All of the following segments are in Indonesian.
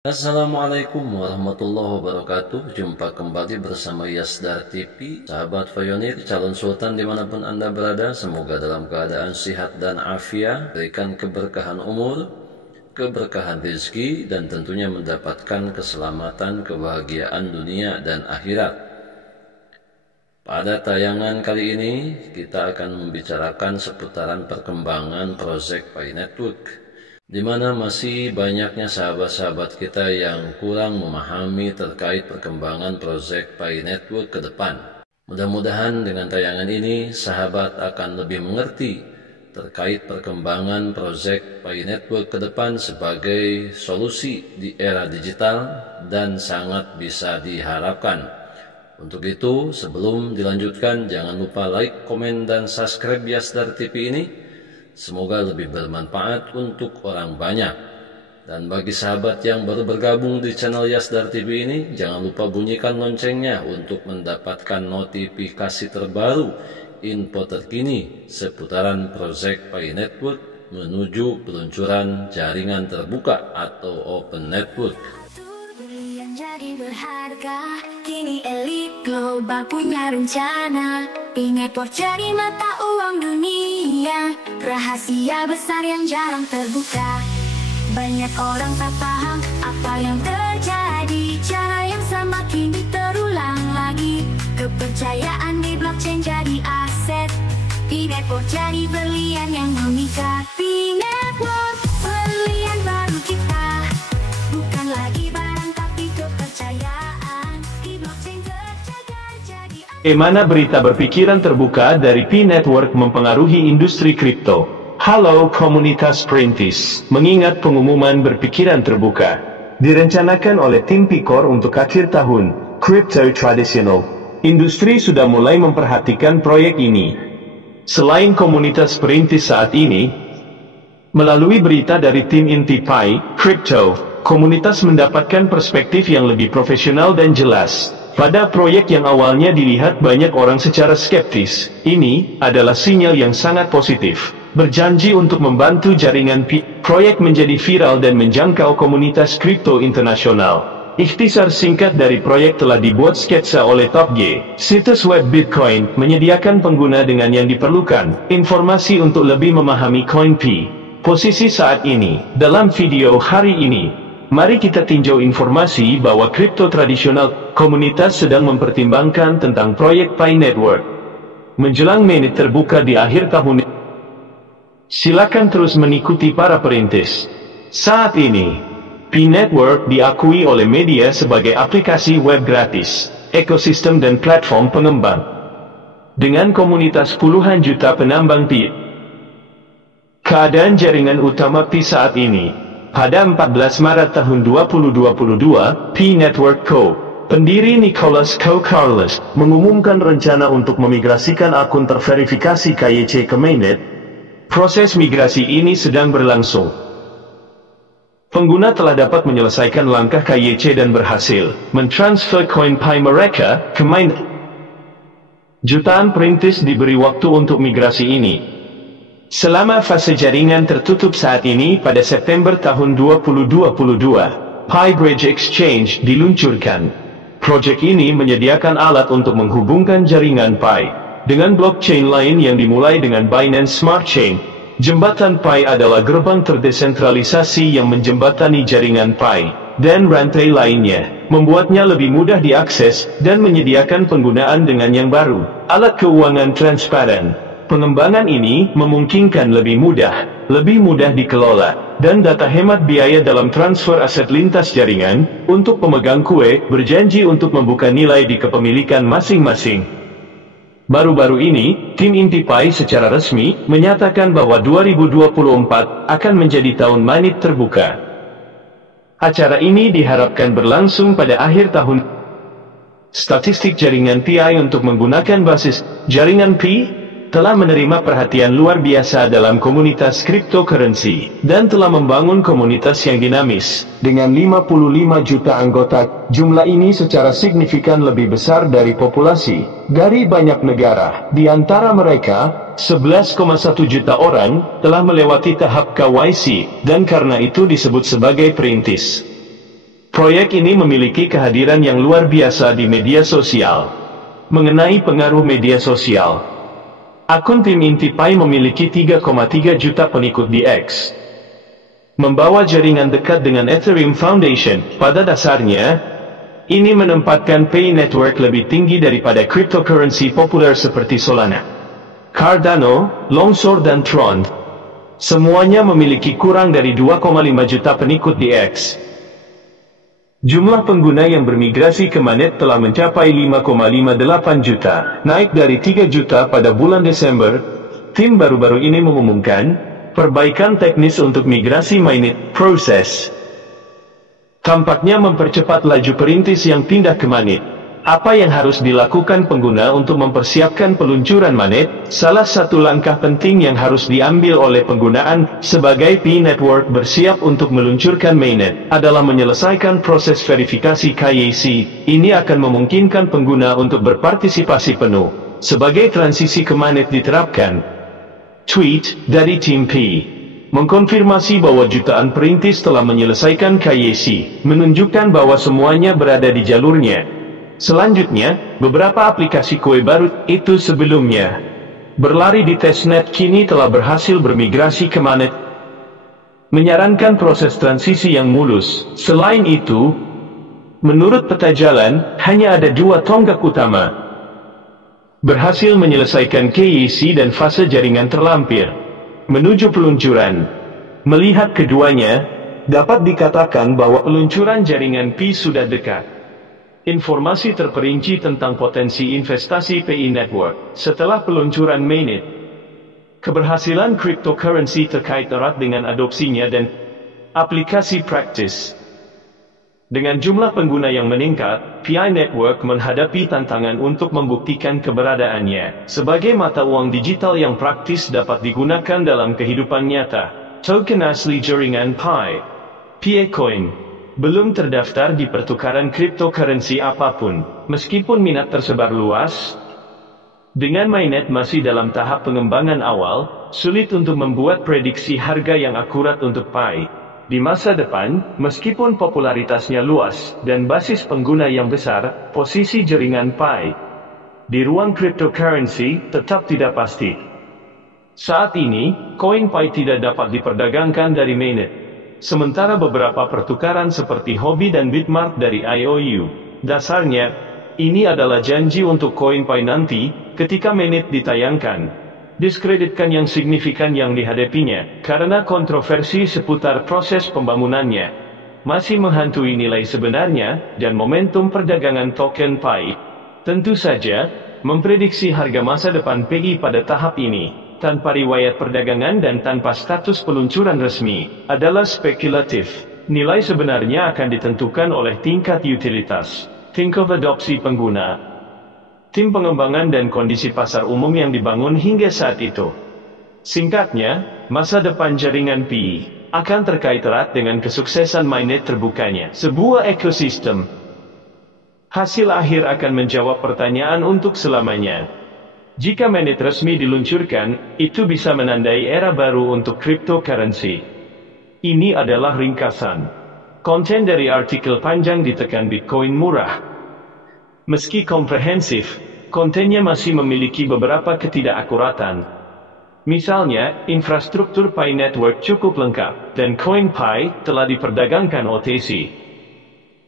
Assalamualaikum warahmatullahi wabarakatuh. Jumpa kembali bersama Yasdar TV. Sahabat Pionir, calon sultan dimanapun Anda berada, semoga dalam keadaan sehat dan afiat, berikan keberkahan umur, keberkahan rezeki, dan tentunya mendapatkan keselamatan, kebahagiaan dunia dan akhirat. Pada tayangan kali ini kita akan membicarakan seputaran perkembangan proyek Pi Network, di mana masih banyaknya sahabat-sahabat kita yang kurang memahami terkait perkembangan proyek Pi Network ke depan. Mudah-mudahan dengan tayangan ini sahabat akan lebih mengerti terkait perkembangan proyek Pi Network ke depan sebagai solusi di era digital dan sangat bisa diharapkan. Untuk itu, sebelum dilanjutkan, jangan lupa like, komen, dan subscribe Yasdar TV ini. Semoga lebih bermanfaat untuk orang banyak. Dan bagi sahabat yang baru bergabung di channel Yasdar TV ini, jangan lupa bunyikan loncengnya untuk mendapatkan notifikasi terbaru, info terkini seputaran proyek Pi Network menuju peluncuran jaringan terbuka atau open network. Yang jadi berharga, kini elit global punya rencana. Pi Network jadi mata uang dunia, rahasia besar yang jarang terbuka. Banyak orang tak paham apa yang terjadi, cara yang sama kini terulang lagi. Kepercayaan di blockchain jadi aset, Pi Network jadi berlian yang memikat. Pi Network, berlian baru kita, bukan lagi barang tapi kepercayaan. Di blockchain terjaga jadi aset. Bagaimana berita berpikiran terbuka dari Pi Network mempengaruhi industri kripto? Halo komunitas perintis, mengingat pengumuman berpikiran terbuka direncanakan oleh tim Picor untuk akhir tahun, kripto tradisional, industri sudah mulai memperhatikan proyek ini. Selain komunitas perintis saat ini, melalui berita dari tim inti Pi Crypto, komunitas mendapatkan perspektif yang lebih profesional dan jelas. Pada proyek yang awalnya dilihat banyak orang secara skeptis, ini adalah sinyal yang sangat positif. Berjanji untuk membantu jaringan Pi, proyek menjadi viral dan menjangkau komunitas kripto internasional. Ikhtisar singkat dari proyek telah dibuat sketsa oleh Top G. Situs web Bitcoin menyediakan pengguna dengan yang diperlukan, informasi untuk lebih memahami koin Pi. Posisi saat ini, dalam video hari ini, mari kita tinjau informasi bahwa kripto tradisional, komunitas sedang mempertimbangkan tentang proyek Pi Network. Menjelang mainnet terbuka di akhir tahun, silakan terus mengikuti para perintis. Saat ini, Pi Network diakui oleh media sebagai aplikasi web gratis, ekosistem dan platform pengembang. Dengan komunitas puluhan juta penambang Pi. Keadaan jaringan utama Pi saat ini. Pada 14 Maret tahun 2022, Pi Network Co., pendiri Nicholas Co. Carlos, mengumumkan rencana untuk memigrasikan akun terverifikasi KYC ke mainnet. Proses migrasi ini sedang berlangsung. Pengguna telah dapat menyelesaikan langkah KYC dan berhasil mentransfer koin Pi mereka ke mainnet. Jutaan perintis diberi waktu untuk migrasi ini. Selama fase jaringan tertutup saat ini pada September tahun 2022, Pi Bridge Exchange diluncurkan. Proyek ini menyediakan alat untuk menghubungkan jaringan Pi dengan blockchain lain yang dimulai dengan Binance Smart Chain. Jembatan Pi adalah gerbang terdesentralisasi yang menjembatani jaringan Pi dan rantai lainnya, membuatnya lebih mudah diakses dan menyediakan penggunaan dengan yang baru. Alat keuangan transparan. Pengembangan ini memungkinkan lebih mudah dikelola, dan data hemat biaya dalam transfer aset lintas jaringan. Untuk pemegang kue, berjanji untuk membuka nilai di kepemilikan masing-masing. Baru-baru ini, tim inti Pi secara resmi menyatakan bahwa 2024 akan menjadi tahun mainnet terbuka. Acara ini diharapkan berlangsung pada akhir tahun. Statistik jaringan Pi untuk menggunakan basis jaringan Pi telah menerima perhatian luar biasa dalam komunitas cryptocurrency, dan telah membangun komunitas yang dinamis. Dengan 55 juta anggota, jumlah ini secara signifikan lebih besar dari populasi dari banyak negara. Di antara mereka, 11,1 juta orang telah melewati tahap KYC, dan karena itu disebut sebagai perintis. Proyek ini memiliki kehadiran yang luar biasa di media sosial. Mengenai pengaruh media sosial, akun tim inti Pi memiliki 3,3 juta pengikut di X. Membawa jaringan dekat dengan Ethereum Foundation, pada dasarnya, ini menempatkan Pi Network lebih tinggi daripada cryptocurrency populer seperti Solana, Cardano, Longsor dan Tron. Semuanya memiliki kurang dari 2,5 juta pengikut di X. Jumlah pengguna yang bermigrasi ke mainnet telah mencapai 5,58 juta, naik dari 3 juta pada bulan Desember. Tim baru-baru ini mengumumkan perbaikan teknis untuk migrasi mainnet proses. Tampaknya mempercepat laju perintis yang pindah ke mainnet. Apa yang harus dilakukan pengguna untuk mempersiapkan peluncuran mainnet? Salah satu langkah penting yang harus diambil oleh penggunaan sebagai Pi Network bersiap untuk meluncurkan mainnet adalah menyelesaikan proses verifikasi KYC. Ini akan memungkinkan pengguna untuk berpartisipasi penuh. Sebagai transisi ke mainnet diterapkan. Tweet dari tim Pi mengkonfirmasi bahwa jutaan perintis telah menyelesaikan KYC, menunjukkan bahwa semuanya berada di jalurnya. Selanjutnya, beberapa aplikasi kue baru itu sebelumnya berlari di testnet kini telah berhasil bermigrasi ke mainnet, menyarankan proses transisi yang mulus. Selain itu, menurut peta jalan, hanya ada 2 tonggak utama. Berhasil menyelesaikan KYC dan fase jaringan terlampir menuju peluncuran. Melihat keduanya, dapat dikatakan bahwa peluncuran jaringan Pi sudah dekat. Informasi terperinci tentang potensi investasi Pi Network setelah peluncuran mainnet. Keberhasilan cryptocurrency terkait erat dengan adopsinya dan aplikasi praktis. Dengan jumlah pengguna yang meningkat, Pi Network menghadapi tantangan untuk membuktikan keberadaannya sebagai mata uang digital yang praktis dapat digunakan dalam kehidupan nyata. Token asli jaringan Pi, Picoin, belum terdaftar di pertukaran cryptocurrency apapun, meskipun minat tersebar luas. Dengan mainnet masih dalam tahap pengembangan awal, sulit untuk membuat prediksi harga yang akurat untuk Pi. Di masa depan, meskipun popularitasnya luas dan basis pengguna yang besar, posisi jaringan Pi di ruang cryptocurrency tetap tidak pasti. Saat ini, koin Pi tidak dapat diperdagangkan dari mainnet. Sementara beberapa pertukaran seperti Huobi dan Bitmart dari IOU. Dasarnya, ini adalah janji untuk koin Pi nanti, ketika mainnet ditayangkan. Diskreditkan yang signifikan yang dihadapinya, karena kontroversi seputar proses pembangunannya. Masih menghantui nilai sebenarnya, dan momentum perdagangan token Pi. Tentu saja, memprediksi harga masa depan Pi pada tahap ini, tanpa riwayat perdagangan dan tanpa status peluncuran resmi, adalah spekulatif. Nilai sebenarnya akan ditentukan oleh tingkat utilitas, tingkat adopsi pengguna, tim pengembangan dan kondisi pasar umum yang dibangun hingga saat itu. Singkatnya, masa depan jaringan Pi akan terkait erat dengan kesuksesan mainnet terbukanya sebuah ekosistem. Hasil akhir akan menjawab pertanyaan untuk selamanya. Jika mainnet resmi diluncurkan, itu bisa menandai era baru untuk cryptocurrency. Ini adalah ringkasan konten dari artikel panjang ditekan Bitcoin murah. Meski komprehensif, kontennya masih memiliki beberapa ketidakakuratan. Misalnya, infrastruktur Pi Network cukup lengkap, dan koin Pi telah diperdagangkan OTC.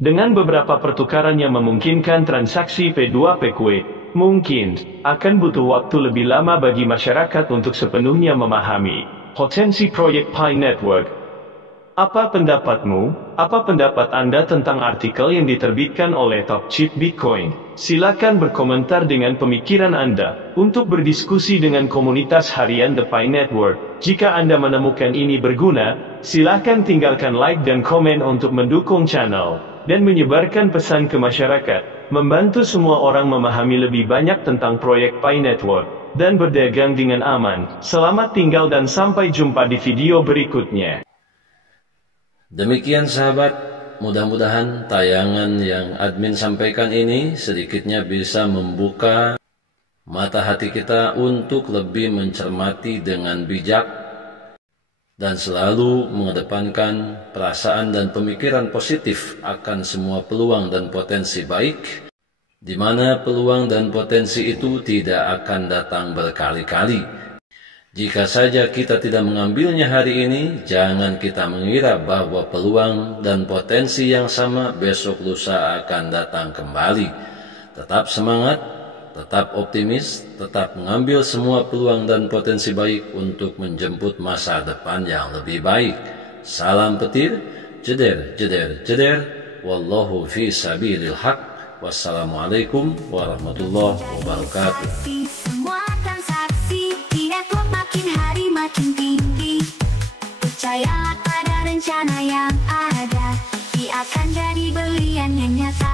Dengan beberapa pertukaran yang memungkinkan transaksi P2P mungkin akan butuh waktu lebih lama bagi masyarakat untuk sepenuhnya memahami potensi proyek Pi Network. Apa pendapatmu? Apa pendapat Anda tentang artikel yang diterbitkan oleh Top Chip Bitcoin? Silakan berkomentar dengan pemikiran Anda untuk berdiskusi dengan komunitas harian The Pi Network. Jika Anda menemukan ini berguna, silakan tinggalkan like dan komen untuk mendukung channel dan menyebarkan pesan ke masyarakat. Membantu semua orang memahami lebih banyak tentang proyek Pi Network, dan berdagang dengan aman. Selamat tinggal dan sampai jumpa di video berikutnya. Demikian sahabat, mudah-mudahan tayangan yang admin sampaikan ini sedikitnya bisa membuka mata hati kita untuk lebih mencermati dengan bijak dan selalu mengedepankan perasaan dan pemikiran positif akan semua peluang dan potensi baik, di mana peluang dan potensi itu tidak akan datang berkali-kali. Jika saja kita tidak mengambilnya hari ini, jangan kita mengira bahwa peluang dan potensi yang sama besok lusa akan datang kembali. Tetap semangat, tetap optimis, tetap mengambil semua peluang dan potensi baik untuk menjemput masa depan yang lebih baik. Salam petir, jeder, jeder, jeder, wallahu fi sabilil haq. Wassalamualaikum warahmatullahi wabarakatuh. Makin tinggi, percayalah pada rencana yang ada, dia akan jadi belian yang nyata.